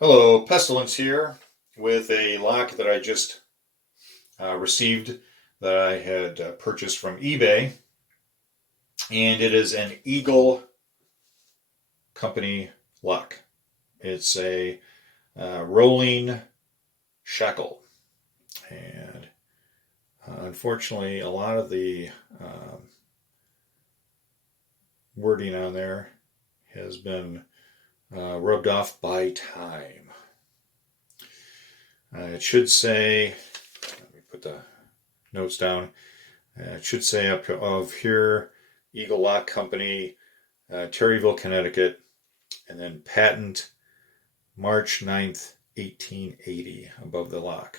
Hello, Pestilence here with a lock that I just received that I had purchased from eBay, and it is an Eagle Company lock. It's a rolling shackle, and unfortunately, a lot of the wording on there has been rubbed off by time. It should say, let me put the notes down. It should say up of here, Eagle Lock Company, Terryville, Connecticut, and then patent March 9th, 1880 above the lock.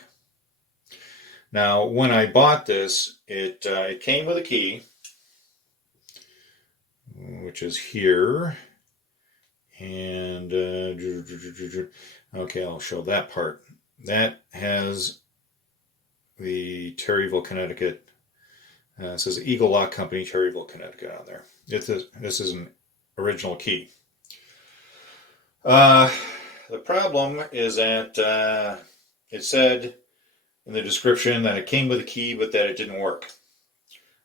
Now, when I bought this, it came with a key, which is here. And okay, I'll show that part. That has the Terryville, Connecticut. It says Eagle Lock Company, Terryville, Connecticut on there. This is an original key. The problem is that it said in the description that it came with a key, but that it didn't work.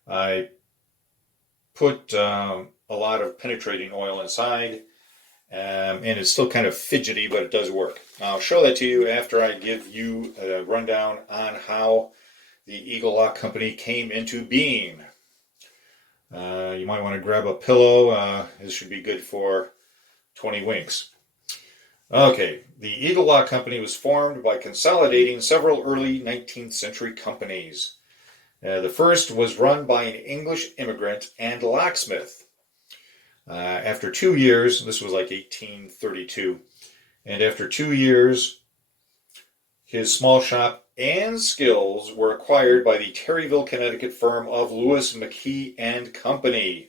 I put a lot of penetrating oil inside. And it's still kind of fidgety, but it does work. I'll show that to you after I give you a rundown on how the Eagle Lock Company came into being. You might want to grab a pillow. This should be good for 20 winks. Okay, the Eagle Lock Company was formed by consolidating several early 19th century companies. The first was run by an English immigrant and locksmith. After 2 years, this was like 1832, and after 2 years, his small shop and skills were acquired by the Terryville, Connecticut firm of Lewis, McKee and Company.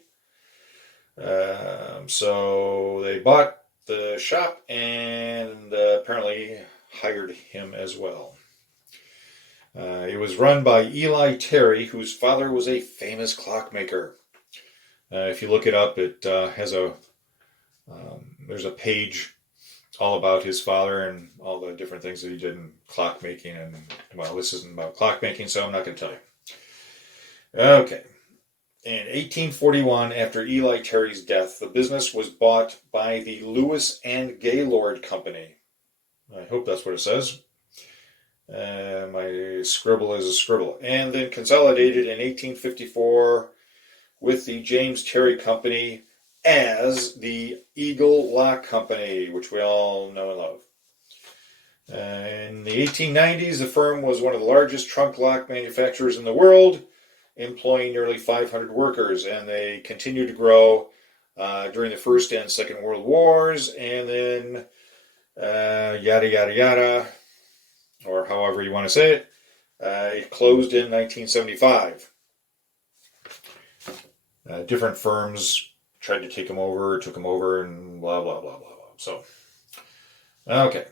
So they bought the shop and apparently hired him as well. It was run by Eli Terry, whose father was a famous clockmaker. If you look it up, it has there's a page all about his father and all the different things that he did in clockmaking. And, well, this isn't about clockmaking, so I'm not going to tell you. Okay. In 1841, after Eli Terry's death, the business was bought by the Lewis and Gaylord Company. I hope that's what it says. My scribble is a scribble. And then consolidated in 1854 with the James Terry Company as the Eagle Lock Company, which we all know and love. In the 1890s, the firm was one of the largest trunk lock manufacturers in the world, employing nearly 500 workers, and they continued to grow during the First and Second World Wars, and then yada, yada, yada, or however you want to say it. It closed in 1975. Different firms tried to take them over, took them over, and blah, blah, blah, blah, blah. So, okay.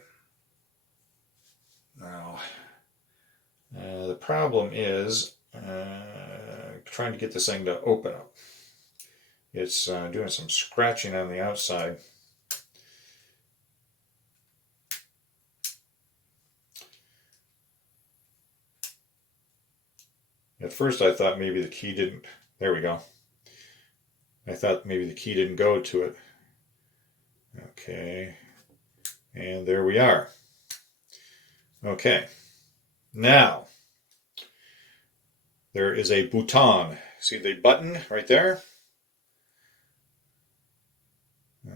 Now, the problem is trying to get this thing to open up. It's doing some scratching on the outside. At first I thought maybe the key didn't, there we go. I thought maybe the key didn't go to it. Okay, and there we are. Okay, now there is a bouton. See the button right there?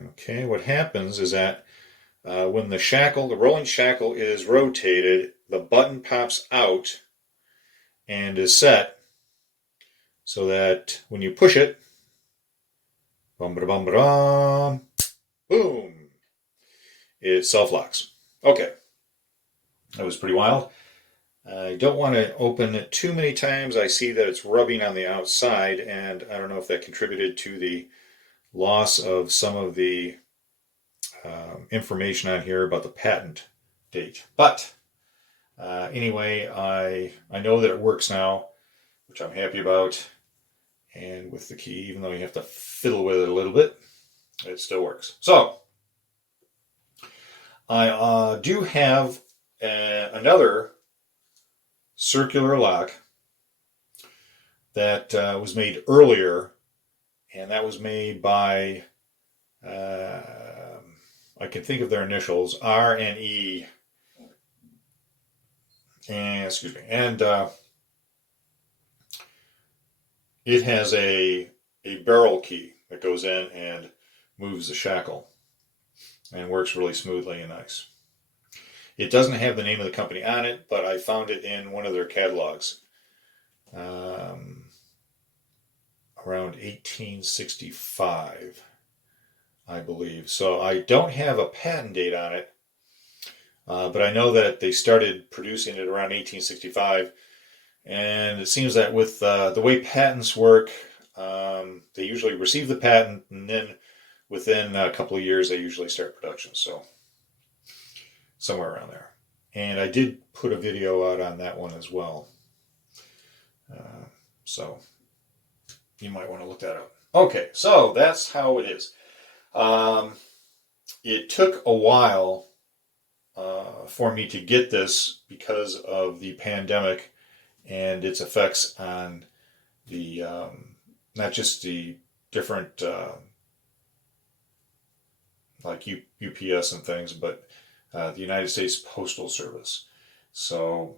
Okay, what happens is that when the rolling shackle is rotated, the button pops out and is set so that when you push it, bum ba bum ba boom, it self-locks. Okay, that was pretty wild. I don't want to open it too many times. I see that it's rubbing on the outside, and I don't know if that contributed to the loss of some of the information on here about the patent date. But anyway, I know that it works now, which I'm happy about. And with the key, even though you have to fiddle with it a little bit, it still works. So, I do have another circular lock that was made earlier, and that was made by, I can think of their initials, R and E, and excuse me, and it has a barrel key that goes in and moves the shackle, and works really smoothly and nice. It doesn't have the name of the company on it, but I found it in one of their catalogs around 1865, I believe. So I don't have a patent date on it, but I know that they started producing it around 1865, and it seems that with the way patents work, they usually receive the patent, and then within a couple of years they usually start production. So somewhere around there. And I did put a video out on that one as well. So you might want to look that up. Okay, so that's how it is. It took a while for me to get this because of the pandemic and its effects on the not just the different like UPS and things, but the United States Postal Service. So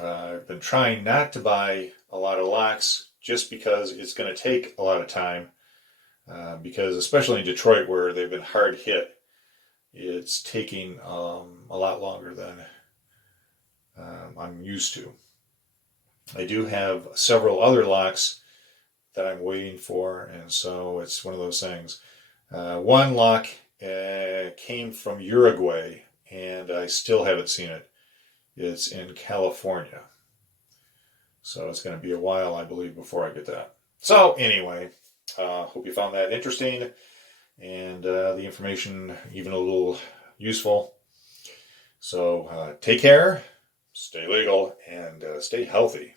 I've been trying not to buy a lot of locks just because it's going to take a lot of time. Because especially in Detroit, where they've been hard hit, it's taking a lot longer than I'm used to. I do have several other locks that I'm waiting for, and so it's one of those things. One lock came from Uruguay, and I still haven't seen it. It's in California. So it's going to be a while, I believe, before I get that. So anyway, hope you found that interesting and the information even a little useful. So take care, stay legal, and stay healthy.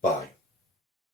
Bye.